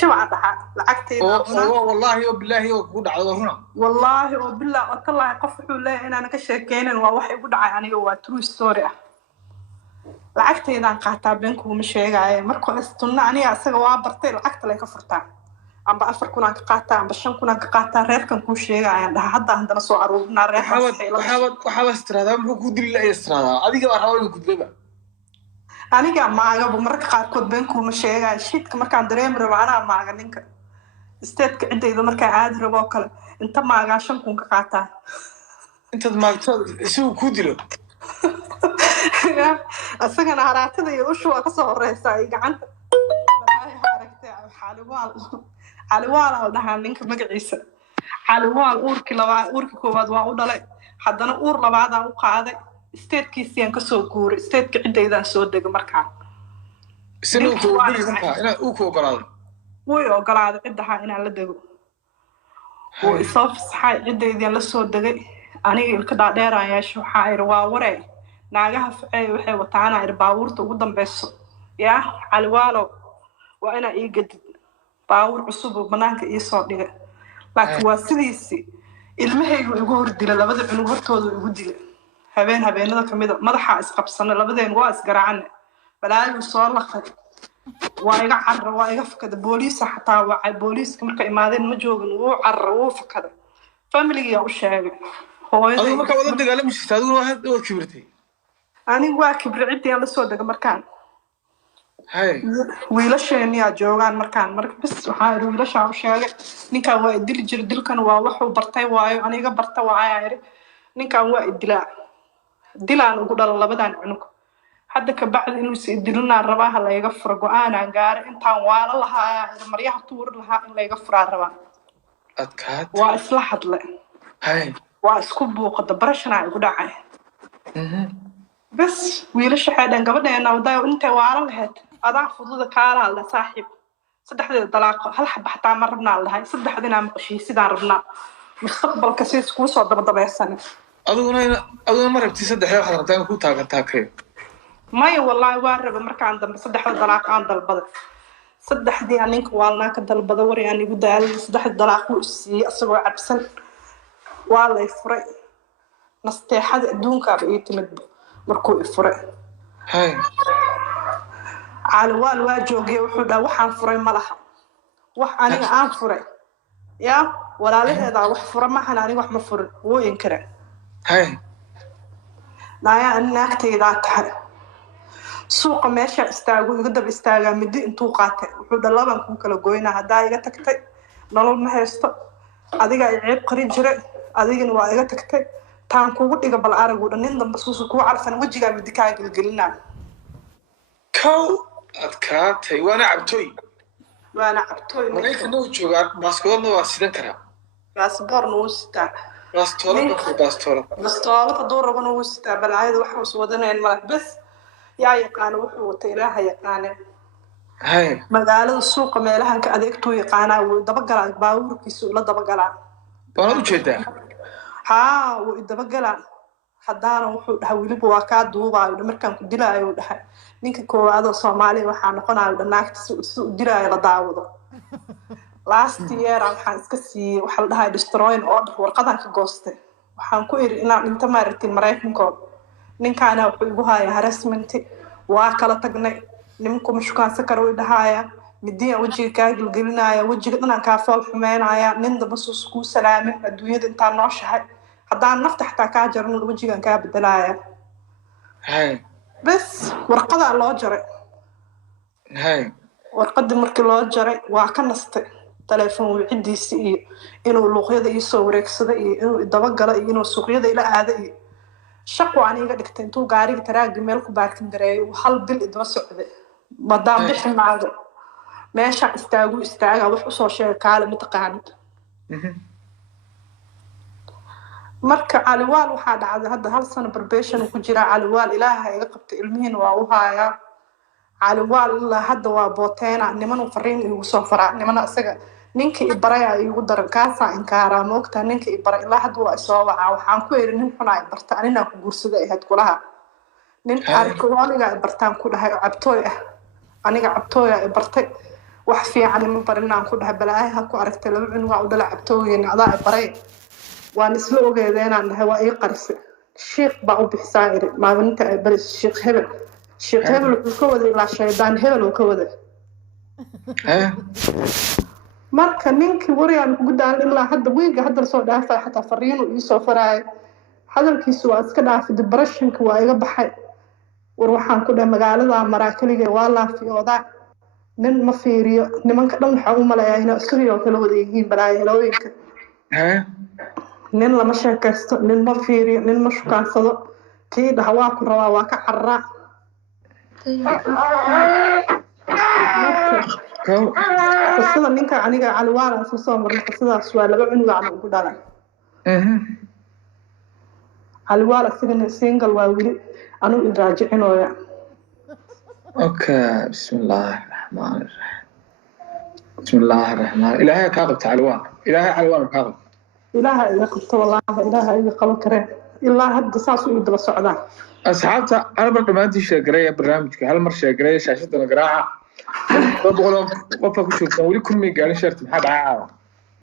شو عندها لعقتي والله وبالله وكود على هنا والله وبالله وطلع قفحوا لي أنا كشكين وواحد يقول يعني هو true story لعقتي إذا قاعدة بينكم مش هيك مركو استنى أنا أسوي وعبرتي لعقت لي كفرتها عم بأفر كنا قاعدة عم بشن كنا قاعدة رير كم كل شيء يعني حتى عندنا صور ونار وحاول استرادا مكود الله استرادا أديك أحاول مكود لبا أنا ما أجاب مرك قاعد كود بينكم مش هيك شيت كمرك دريم ربعنا ما أجنينك استيت أنت إذا مرك عاد رباكله أنت ما عشان كون قاعدة أنت ما شو كودلو أصلاً عرفت ذي وشو أقصى الرئيسة يقعن حلوال ده هنيك مجلسة حلوال أورك كوباد وعودا لي حدنا أور لبعض أو قاعدة استيت كيسيان كسوكور استيت كعدة إذا سود دق مركان سنو كوبري مركان أنا أوكو قراد ويو قراد عدها إن على دقو وإصاف صحي عدة إذا لسود دقي أنا الكدا دير يا شو حاير ووري ناقها في وحي وتعانا إرباورت وقدم بس يا حلوالو وأنا جد باور عصب وبنانك صادقة لكن واسديسي ilmahaygu igu hordila labada cunug hortooda igu dila habeenada kamida madaxa isqabsana labadeen waa isgaraacana balaayu soo laqay waa iga carra waa iga fakada booliis xataa waa booliiska marka imaadeen ma joogin wuu carra wuu fakada family-ga u sheegay hooyada marka wada dagaalamay adigu waa kibirtay anigu waa kibircidii aan la soo daga markaan هاي wiilasheen yaa joogaan markaan marka bas waxaa yiri wiilasha u sheegay ninkan waa dil jir dilkan waa wax uu bartay waayo aniga barta waayo yiri ninkan waa dilaan ugu dhalo labadan cunug hadda ka bacdi inuu si diluna rabaa la iga furo go'aan aan gaaray intaan waala lahaa maryaha tuur lahaa in la iga furaa rabaa adkaad waa isla hadlay هاي waa isku buuqada barashana igu dhacay bas wiilasha xaadaan gabadheena wadayo intay waala lahayd adaa fududa kaala la saaxiib saddexdeeda dalaaqo hal xab xataa ma rabnaa lahay saddexdina maqashii sidaan rabnaa mustaqbalka si isku soo dabadabeysan aduna ma rabti saddexda waxaad rabtaa ku taageertaa may wallahi waa raba markaan dambe saddexda dalaaq aan dalbada saddexdii ninka waalnaa ka dalbada wari aan igu daalay saddexda dalaaq uu siiyay asagoo cabsan waa la furay nasteexada adduunka ay timid markuu furay هاي علوال واجوجي وحده وحان فري ملها وح أنا عام فري يا ولا له هذا وح فري ما حنا أنا وح مفر وينكره هاي لا يا أنك تيجي تحر سوق ماشي استاجو يقدر يستاجا مدي انتو قاطع وحده الله بنكون كلا جوينا هدايا تكتي نلول ما هيست أديك عيب قريب جرى أديك نوايا تكتي تانكو قد يقبل عرق ودنين دم بسوس كوا عارفة وجهي بدي كاي قلنا كو adkaatay waana cabtooy marayka noo joogaa baaskoolna waa sidan karaa baasboor noo sitaa bastoolada dooraba noo sitaa balcaayada waxa uu wadanayeen malax bas yaa yaqaan wuxuu wata ilaaha yaqaaneen magaalada suuqa meelahan ka adeegtoo yaqaanaa wuu dabagalaa baabuurkiisu la dabagalaa waan u jeedaa haa wuu dabagalaa haddaana wuxuu dhahay weliba waa kaa duubaayo markaan ku dilaayo dhahay ninka koowaad oo Soomaali waxaan noqonayo dhanaagta si u dilaayo la daawado last year waxaan iska siiyay waxa la dhahay destroying order warqadan ka goostay waxaan ku iri inaan inta maartin Mareykanka ninkaana wuxuu igu hayaa harassment waa kala tagnay nimku mashkaan sakaro dhahaya midiya wajiga ka gilgilinaya wajiga dhanaan ka fool xumeynaya nin daba ku salaamin adduunyada inta noo shahay haddaan nafta xataa ka jarno wajigan ka bedelaaya بس ورقة الله جرى هاي ورقة مركي الله جرى وعكنست تلفون عندي سي إنه اللغة ذي يصورك صدق إنه الدبقة إنه السوقية ذي لا هذا شقوا عني قد كنتو قاري ترى جمالك باركن دري وحل بالإدرس عذا بدأ بحر معه ماشى استاجوا وحصل شيء كعالم متقاعد marka caliwaal waxa dhacday hadda hal sano probation ku jira caliwaal ilaahay iga qabtay ilmihiin waa u haaya caliwaal ilaa hadda waa booteena niman fariin igu soo faraa niman asaga ninka ibaraya igu daran kaasa inkaara moogta ninka ibara ilaa hadda waa soo waca waxaan ku erin nin xunaa barta anina ku guursada ahayd kulaha nin arkooniga bartaan ku dhahay cabtooy ah aniga cabtooy bartay wax fiican ma barin aan ku dhahay balaahay ha ku aragtay laba cunug waa u dhala cabtooyin adaa baray waan isla ogeeday inaan nahay waa ii qarisay sheekh baa u bixisaa iri maalinta ay baris sheekh hebel wuxuu ka waday ilaa shaydaan hebel uu ka waday marka ninkii wariyaan ugu daalin ilaa hadda wiiga hadda soo dhaafay xataa fariin uu soo faraay hadalkiisu waa iska dhaafay depressionka waa iga baxay war waxaan ku dhahay magaalada maraakiliga waa laafiyooda nin ma fiiriyo nimanka dhan waxa u maleeyaa inay isagoo kala wada yihiin balaayaelooyinka nin lama sheekaysto nin ma fiiriyo nin ma shukaansado kii dhaha waa ku rabaa waa ka cararaa qisada ninka aniga caliwaala isla soo marnay qisadaas waa laba cunug aan ugu dhalay caliwaala isagana single waa weli anuu idraajicinooya okay bismillaahi raxmaan ilaahay kaa qabta caliwaan ilaahay caliwaan kaa qabta ilaaha iga qabto wallaahi ilaaha iga qaban kareen ilaa hadda saas u daba socdaa asxaabta hal mar dhammaantii sheegareeya barnaamijka hal mar sheegareeya shaashadana garaaca qofa ku joogtaan weli kun may gaalin sheerta maxaa dhacaa